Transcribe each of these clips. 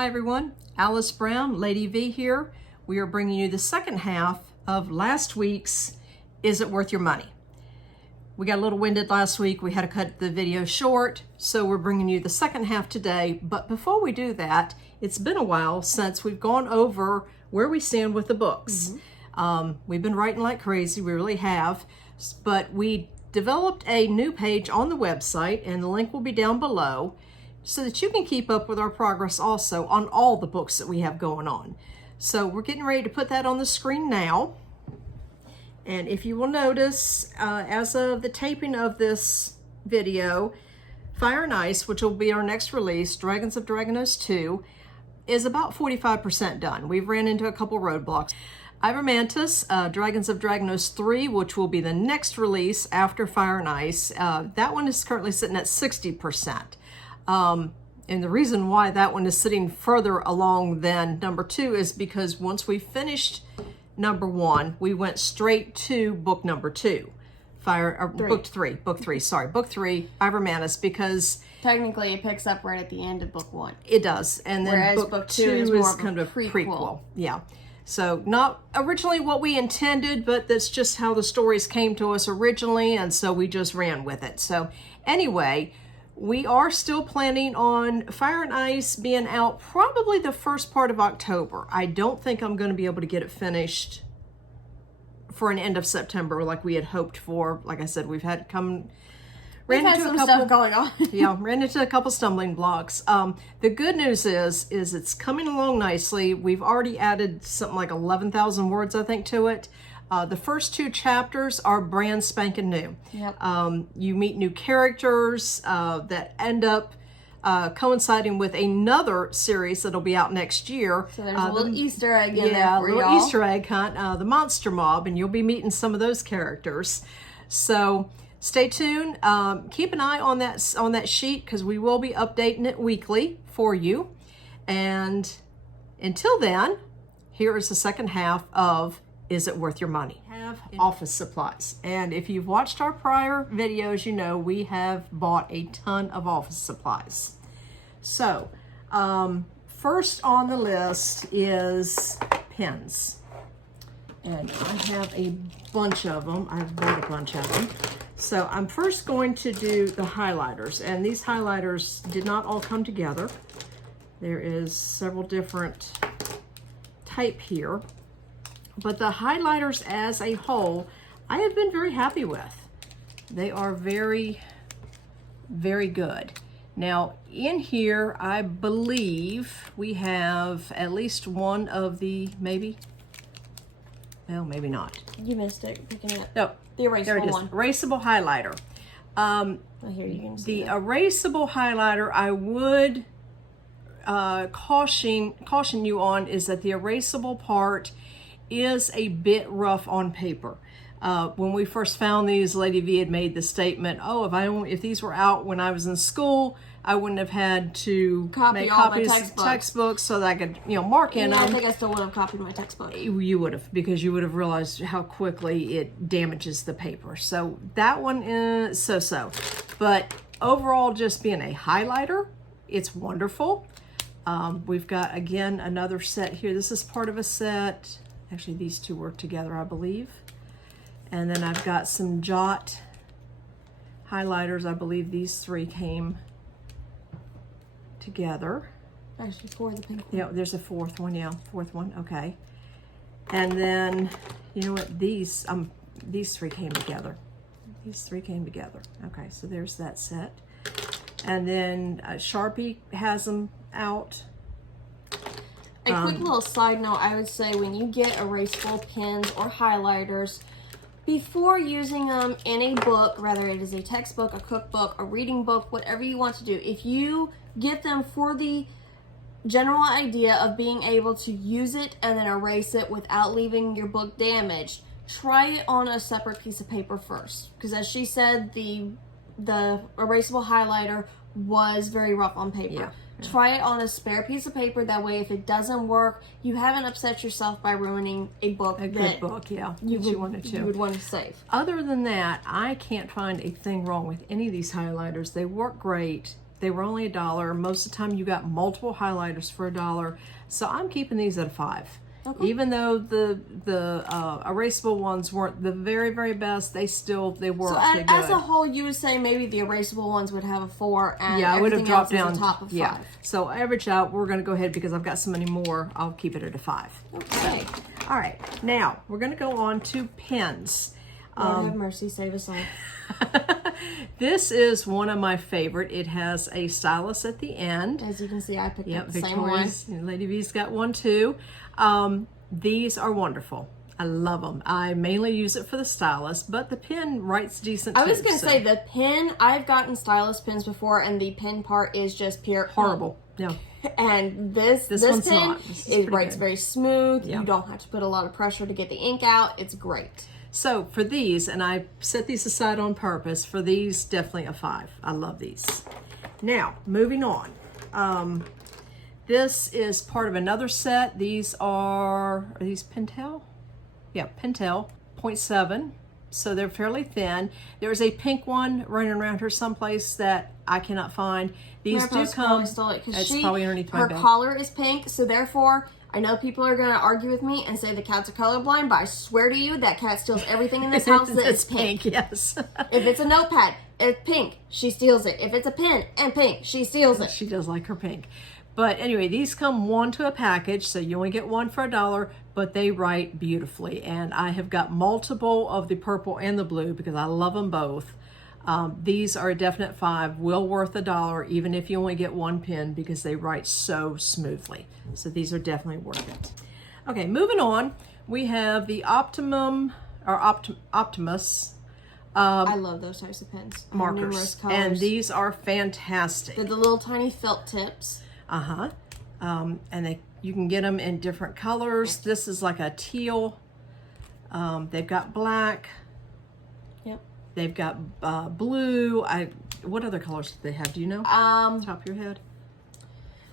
Hi everyone, AliceBrownLadyV here. We are bringing you the second half of last week's Is It Worth Your Money? We got a little winded last week. We had to cut the video short, so we're bringing you the second half today. But before we do that, it's been a while since we've gone over where we stand with the books. We've been writing like crazy, we really have, but we developed a new page on the website, and the link will be down below, so that you can keep up with our progress also on all the books that we have going on. So we're getting ready to put that on the screen now. And if you will notice, as of the taping of this video, Fire and Ice, which will be our next release, Dragons of Draganos 2, is about 45% done. We've ran into a couple roadblocks. Ivermantis, Dragons of Draganos 3, which will be the next release after Fire and Ice, that one is currently sitting at 60%. And the reason why that one is sitting further along than number 2 is because once we finished number 1, we went straight to book number 2. Book 3, Ivermantis, because technically it picks up right at the end of book 1. It does. And then whereas book 2 is more kind of a prequel. Yeah. So not originally what we intended, but that's just how the stories came to us originally, and so we just ran with it. So anyway, we are still planning on Fire and Ice being out probably the first part of October. I don't think I'm going to be able to get it finished for an end of September like we had hoped for. Like I said, we've had some stuff going on. Yeah, ran into a couple stumbling blocks. The good news is it's coming along nicely. We've already added something like 11,000 words, I think, to it. The first 2 chapters are brand spanking new. Yep. You meet new characters that end up coinciding with another series that'll be out next year. So there's a little Easter egg in there for a little y'all. Easter egg hunt, the Monster Mob, and you'll be meeting some of those characters. So stay tuned. Keep an eye on that sheet, because we will be updating it weekly for you. And until then, here is the second half of Is It Worth Your Money? We have office supplies. And if you've watched our prior videos, you know we have bought a ton of office supplies. So, first on the list is pens. And I have a bunch of them. I've bought a bunch of them. So I'm first going to do the highlighters. And these highlighters did not all come together. There is several different type here. But the highlighters as a whole, I have been very happy with. They are very, very good. Now, in here, I believe we have at least one of the, maybe not. You missed it. Picking it. No, the erasable one. Erasable highlighter. Here you can The see erasable highlighter, I would caution you on is that the erasable part is a bit rough on paper. When we first found these, Lady V had made the statement, oh, if these were out when I was in school, I wouldn't have had to make copies of textbooks so that I could, mark in them. I think I still would have copied my textbook. You would have, because you would have realized how quickly it damages the paper. So that one is so-so. But overall, just being a highlighter, it's wonderful. We've got, again, another set here. This is part of a set. Actually, these 2 work together, I believe. And then I've got some Jot highlighters. I believe these 3 came together. Actually, 4 of the pink one. Yeah, there's a 4th one. Yeah, 4th one. Okay. And then, you know what? These 3 came together. These 3 came together. Okay, so there's that set. And then Sharpie has them out. A quick little side note, I would say when you get erasable pens or highlighters, before using them in a book, whether it is a textbook, a cookbook, a reading book, whatever you want to do, if you get them for the general idea of being able to use it and then erase it without leaving your book damaged, try it on a separate piece of paper first. Because as she said, the erasable highlighter was very rough on paper. Yeah. Try it on a spare piece of paper. That way, if it doesn't work, you haven't upset yourself by ruining a book. A good book, yeah. You would want to save. Other than that, I can't find a thing wrong with any of these highlighters. They work great. They were only $1. Most of the time you got multiple highlighters for $1. So I'm keeping these at a 5. Okay. Even though the erasable ones weren't the very, very best, they worked. So as a whole, you would say maybe the erasable ones would have a 4, and I would have dropped down to top of 5. Yeah. So average out, we're going to go ahead because I've got so many more. I'll keep it at a 5. Okay. So, all right. Now we're going to go on to pens. Lord have mercy, save us all. This is one of my favorite. It has a stylus at the end. As you can see, I picked up the Victoria's, same one. Lady V's got one too. These are wonderful. I love them. I mainly use it for the stylus, but the pen writes decent too. I was going to say, the pen, I've gotten stylus pens before, and the pen part is just pure horrible. Yeah. And this pen, it writes very smooth. Yeah. You don't have to put a lot of pressure to get the ink out. It's great. So for these, and I set these aside on purpose, for these, definitely a 5. I love these. Now, moving on. This is part of another set. These are these Pentel? Yeah, Pentel 0.7. So they're fairly thin. There's a pink one running around here someplace that I cannot find. These do come. It's probably underneath my bed. Her collar is pink, so therefore, I know people are going to argue with me and say the cats are colorblind, but I swear to you that cat steals everything in this house that is pink. Yes. If it's a notepad, it's pink, she steals it. If it's a pen and pink, she steals it. She does like her pink. But anyway, these come 1 to a package, so you only get 1 for $1, but they write beautifully. And I have got multiple of the purple and the blue because I love them both. These are a definite 5, well worth $1, even if you only get 1 pen, because they write so smoothly. So these are definitely worth it. Okay, moving on, we have the Optimus. I love those types of pens. Markers, and these are fantastic. They're the little tiny felt tips. And you can get them in different colors. This is like a teal. They've got black. Yep. They've got blue. What other colors do they have? Do you know? Top of your head.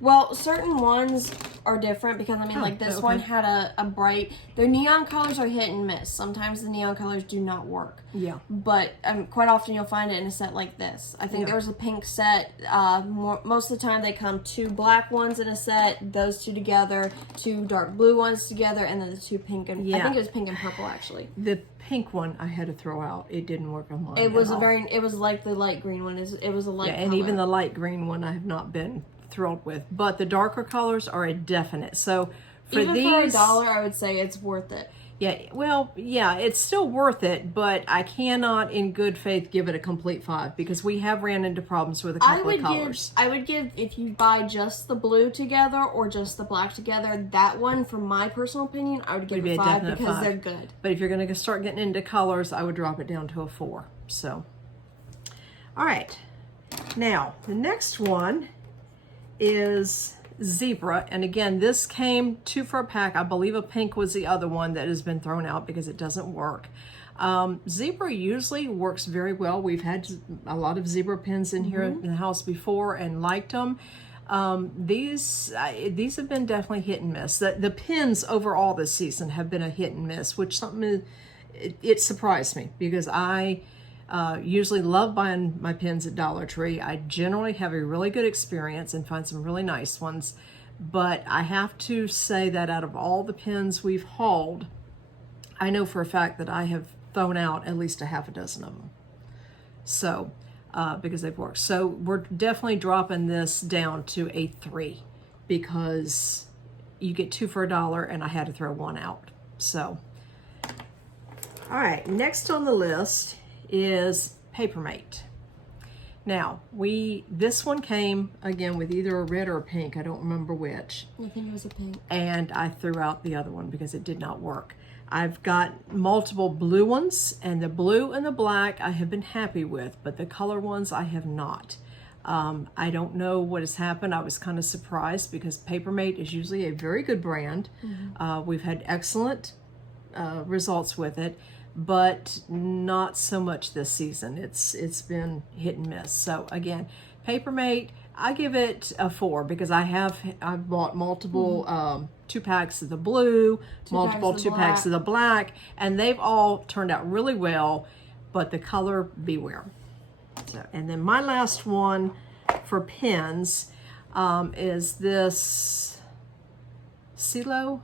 Well, certain ones are different because, I mean, like this one had a bright... Their neon colors are hit and miss. Sometimes the neon colors do not work. Yeah. But quite often you'll find it in a set like this. I think there's a pink set. Most of the time they come 2 black ones in a set, those 2 together, 2 dark blue ones together, and then the 2 pink and... I think it was pink and purple, actually. The pink one I had to throw out. It didn't work on mine. It was it was like the light green one. It was a light color. And even the light green one I have not been thrilled with, but the darker colors are a definite. So for even these, for $1, I would say it's worth it. Yeah, well, yeah, it's still worth it, but I cannot in good faith give it a complete 5 because we have ran into problems with a couple of colors. I would give, if you buy just the blue together or just the black together, that one, from my personal opinion, I would give it a 5 because they're good. But if you're going to start getting into colors, I would drop it down to a 4. So, all right. Now, the next one is Zebra, and again, this came 2 for a pack. I believe a pink was the other one that has been thrown out because it doesn't work. Zebra usually works very well. We've had a lot of Zebra pens in here in the house before and liked them. These have been definitely hit and miss. The pens overall this season have been a hit and miss, which it surprised me because I usually love buying my pens at Dollar Tree. I generally have a really good experience and find some really nice ones. But I have to say that out of all the pens we've hauled, I know for a fact that I have thrown out at least a half a dozen of them. So, because they've worked. So we're definitely dropping this down to a 3 because you get 2 for $1 and I had to throw 1 out. So, all right, next on the list is Papermate. Now, this one came, again, with either a red or a pink. I don't remember which. I think it was a pink. And I threw out the other one because it did not work. I've got multiple blue ones, and the blue and the black I have been happy with, but the color ones I have not. I don't know what has happened. I was kind of surprised because Papermate is usually a very good brand. We've had excellent results with it, but not so much this season. It's been hit and miss. So again, Papermate, I give it a 4 because I've bought multiple 2 packs of the blue, multiple 2 packs of the black, and they've all turned out really well, but the color, beware. So, and then my last one for pens is this CeeLo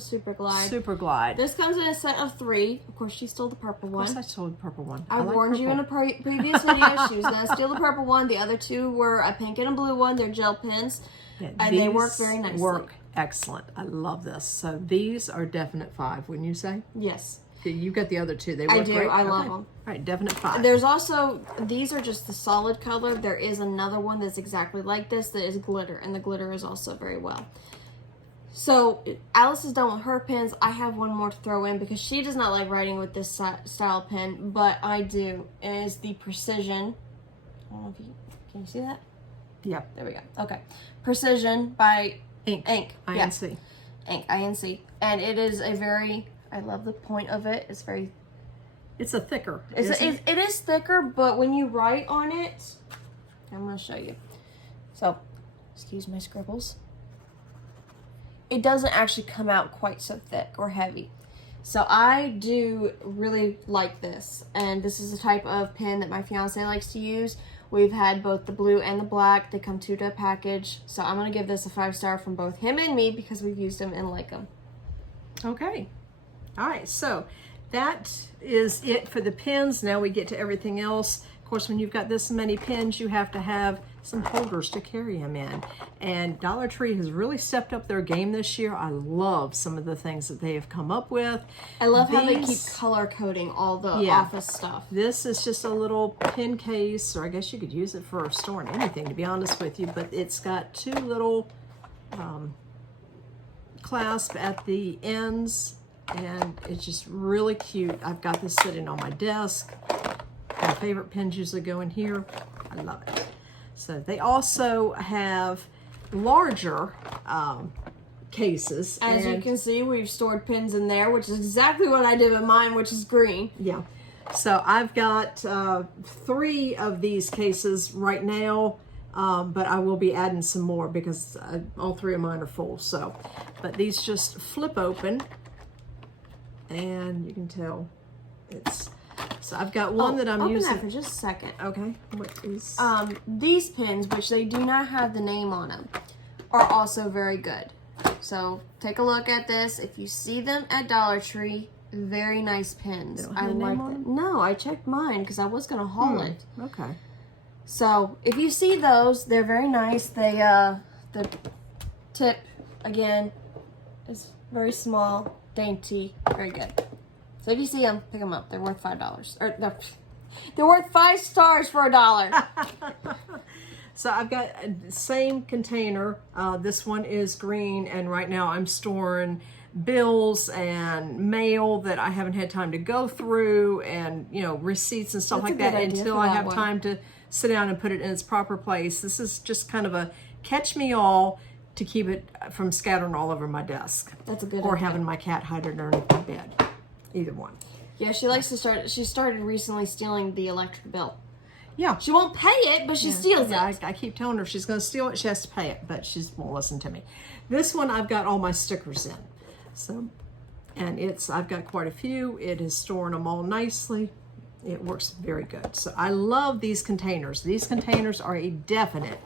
Super Glide. Super Glide. This comes in a set of 3. Of course, she stole the purple one. Of course I stole the purple one. I like warned purple. you in a previous video. She was going to steal the purple one. The other 2 were a pink and a blue one. They're gel pens. Yeah, and they work very nicely. Work excellent. I love this. So these are definite 5, wouldn't you say? Yes. You got the other 2. They work I do. great? I love them. All right, definite 5. There's also, these are just the solid color. There is another one that's exactly like this that is glitter, and the glitter is also very well. So Alice is done with her pens. I have one more to throw in because she does not like writing with this style pen, but I do. It is the Precision. I don't know if you can you see that? Yeah. There we go. Okay. Precision by Ink. INC. INC. Ink. INC. And it is a very, I love the point of it. It's very. It's a thicker. It is thicker, but when you write on it, I'm going to show you. So, excuse my scribbles. It doesn't actually come out quite so thick or heavy. So I do really like this. And this is the type of pen that my fiance likes to use. We've had both the blue and the black. They come 2 to a package. So I'm going to give this a 5-star from both him and me because we've used them and like them. Okay. All right. So that is it for the pens. Now we get to everything else. Of course, when you've got this many pens, you have to have some holders to carry them in. And Dollar Tree has really stepped up their game this year. I love some of the things that they have come up with. I love how they keep color coding all the office stuff. This is just a little pen case, or I guess you could use it for storing anything, to be honest with you. But it's got 2 little clasps at the ends, and it's just really cute. I've got this sitting on my desk. My favorite pens usually go in here. I love it. So they also have larger cases. As you can see, we've stored pens in there, which is exactly what I did with mine, which is green. Yeah. So I've got 3 of these cases right now, but I will be adding some more because all 3 of mine are full. So, but these just flip open, and you can tell it's. So I've got one that I'm using. Open that for just a second. Okay. What is? These pens, which they do not have the name on them, are also very good. So take a look at this. If you see them at Dollar Tree, very nice pens. I like them. No, I checked mine because I was gonna haul it. Okay. So if you see those, they're very nice. They the tip again is very small, dainty, very good. So if you see them, pick them up. They're worth $5. Or no, they're worth 5 stars for $1. So I've got the same container. This one is green, and right now I'm storing bills and mail that I haven't had time to go through, and receipts and stuff like that until I have time to sit down and put it in its proper place. This is just kind of a catch-me-all to keep it from scattering all over my desk. That's a good Or idea. having my cat hide it underneath my bed. Either one. Yeah, she likes to start. She started recently stealing the electric bill. Yeah. She won't pay it, but she steals it. I keep telling her if she's going to steal it, she has to pay it, but she won't listen to me. This one, I've got all my stickers in. So, and I've got quite a few. It is storing them all nicely. It works very good. So I love these containers. These containers are a definite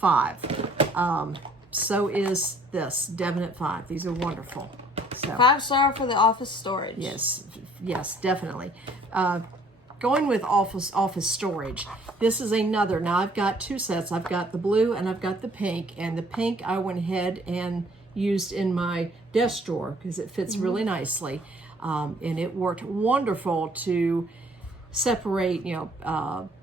5. So is this, definite 5. These are wonderful. So 5-star for the office storage. Yes, definitely. Going with office storage, this is another. Now I've got 2 sets. I've got the blue and I've got the pink. And the pink I went ahead and used in my desk drawer because it fits really nicely. And it worked wonderful to separate,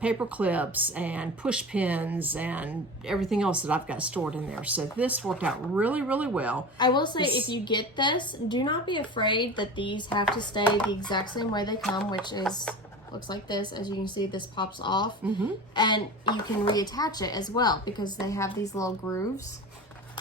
paper clips and push pins and everything else that I've got stored in there. So this worked out really, really well. I will say, if you get this, do not be afraid that these have to stay the exact same way they come, which is looks like this. As you can see, this pops off, and you can reattach it as well because they have these little grooves.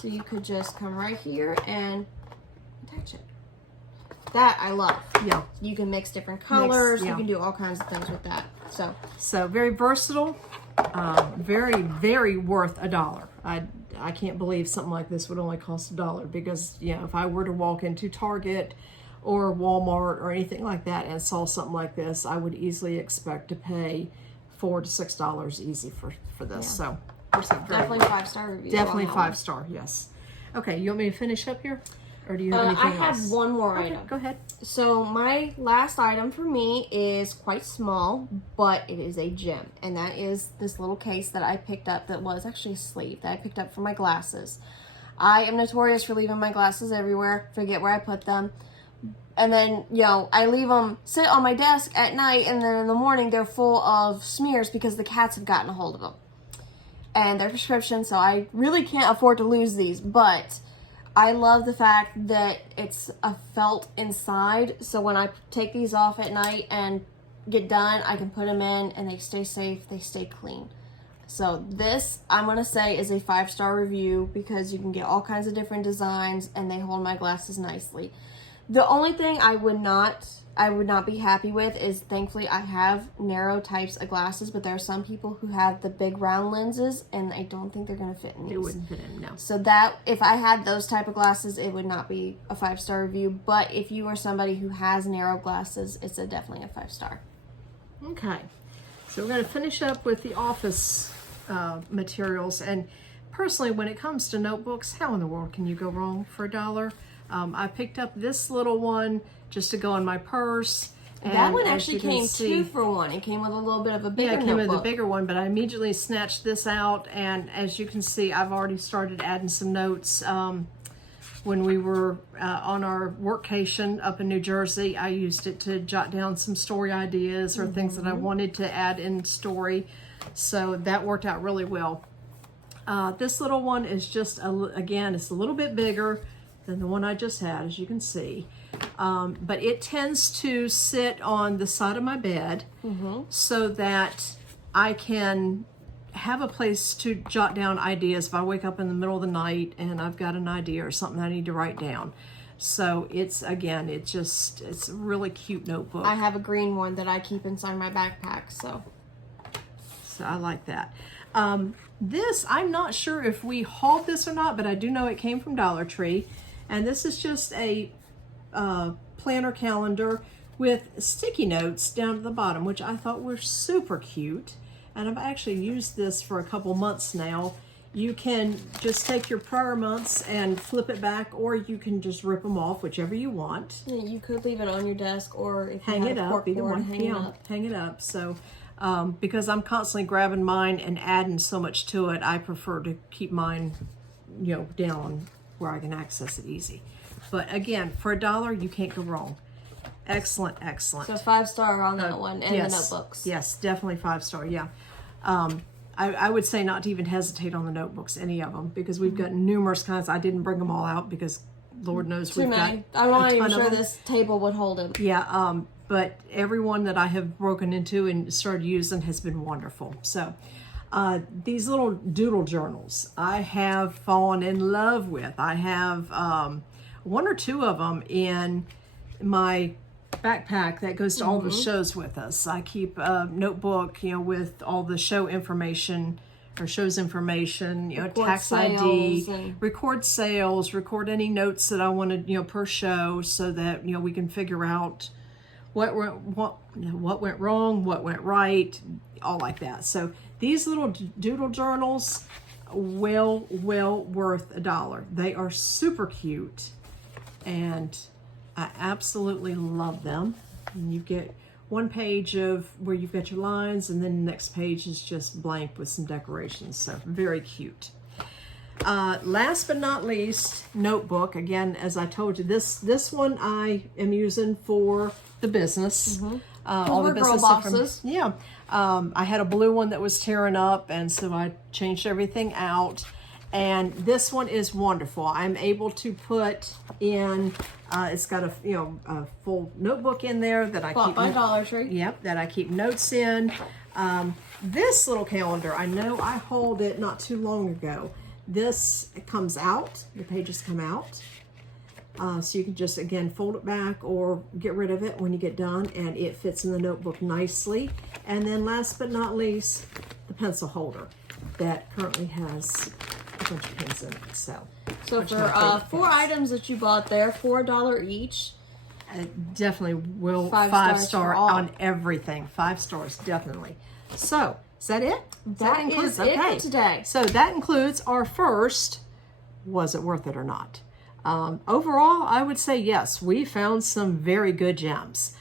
So you could just come right here and attach it. That I love. Yeah. You can mix different colors. You can do all kinds of things with that. So very versatile. Very, very worth $1. I can't believe something like this would only cost $1 because if I were to walk into Target or Walmart or anything like that and saw something like this, I would easily expect to pay $4 to $6 easy for this. So definitely 5-star review. Definitely 5-star, yes. Okay, you want me to finish up here? Or do you have anything else? I have one more item. Go ahead. So my last item for me is quite small, but it is a gem. And that is this little case that I picked up that was actually a sleeve that I picked up for my glasses. I am notorious for leaving my glasses everywhere, forget where I put them. And then, you know, I leave them sit on my desk at night, and then in the morning they're full of smears because the cats have gotten a hold of them. And they're prescription, so I really can't afford to lose these, but I love the fact that it's a felt inside, so when I take these off at night and get done, I can put them in and they stay safe, they stay clean. So this, I'm going to say, is a 5-star review because you can get all kinds of different designs and they hold my glasses nicely. The only thing I would not be happy with is, thankfully, I have narrow types of glasses, but there are some people who have the big round lenses, and I don't think they're going to fit in these. It wouldn't fit in, no. So that, if I had those type of glasses, it would not be a 5-star review, but if you are somebody who has narrow glasses, it's definitely a 5-star. Okay, so we're going to finish up with the office materials, and personally, when it comes to notebooks, how in the world can you go wrong for $1? I picked up this little one just to go in my purse. And that one actually came 2 for 1. It came with a little bit of a bigger notebook. Yeah, it came with a bigger one, but I immediately snatched this out, and as you can see, I've already started adding some notes. When we were on our workcation up in New Jersey, I used it to jot down some story ideas or things that I wanted to add in story, so that worked out really well. This little one is just, again, it's a little bit bigger than the one I just had, as you can see. But it tends to sit on the side of my bed so that I can have a place to jot down ideas if I wake up in the middle of the night and I've got an idea or something I need to write down. So it's, again, it's a really cute notebook. I have a green one that I keep inside my backpack, so I like that. This, I'm not sure if we hauled this or not, but I do know it came from Dollar Tree. And this is just a planner calendar with sticky notes down at the bottom, which I thought were super cute. And I've actually used this for a couple months now. You can just take your prior months and flip it back, or you can just rip them off, whichever you want. Yeah, you could leave it on your desk, or if you hang have it a up, either one. Hang it up. So because I'm constantly grabbing mine and adding so much to it, I prefer to keep mine, you know, down where I can access it easy. But again, for $1, you can't go wrong. Excellent, excellent. So 5-star on that one, and yes, the notebooks. Yes, definitely 5-star, yeah. I would say not to even hesitate on the notebooks, any of them, because we've got numerous kinds. I didn't bring them all out because Lord knows we've got I'm not even sure this table would hold them. Yeah, but every one that I have broken into and started using has been wonderful. So these little doodle journals I have fallen in love with. I have 1 or 2 of them in my backpack that goes to all the shows with us. I keep a notebook, you know, with all the show information or shows information, you know, tax ID, record sales, record any notes that I wanted, you know, per show, so that, you know, we can figure out what went wrong, what went right, all like that. So these little doodle journals, well worth $1. They are super cute, and I absolutely love them. And you get one page of where you've got your lines, and then the next page is just blank with some decorations. So very cute. Last but not least, notebook. Again, as I told you, this one I am using for the business. All the business girl bosses. Yeah. I had a blue one that was tearing up, and so I changed everything out. And this one is wonderful. I'm able to put in, it's got a full notebook in there that I keep. By Dollar Tree. Yep, that I keep notes in. This little calendar, I know I hauled it not too long ago. This, it comes out, the pages come out. So you can just, again, fold it back or get rid of it when you get done, and it fits in the notebook nicely. And then last but not least, the pencil holder that currently has a bunch of pens in it. So for 4 items that you bought there, $4 each. Definitely will 5 star on everything. 5 stars, definitely. So, is that it? That is it for today. So that includes our first, was it worth it or not? Overall, I would say yes, we found some very good gems.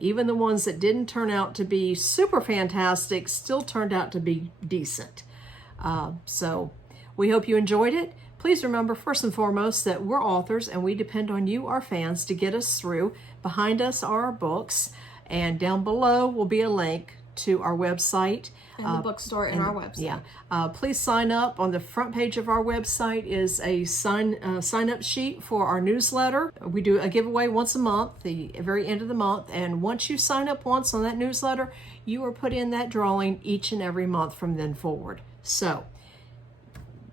Even the ones that didn't turn out to be super fantastic still turned out to be decent. So we hope you enjoyed it. Please remember, first and foremost, that we're authors and we depend on you, our fans, to get us through. Behind us are our books, and down below will be a link to our website. And the bookstore and our website. Yeah. Please sign up. On the front page of our website is a sign-up sheet for our newsletter. We do a giveaway once a month, the very end of the month. And once you sign up once on that newsletter, you are put in that drawing each and every month from then forward. So,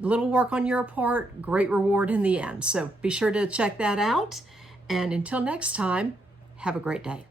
little work on your part, great reward in the end. So be sure to check that out. And until next time, have a great day.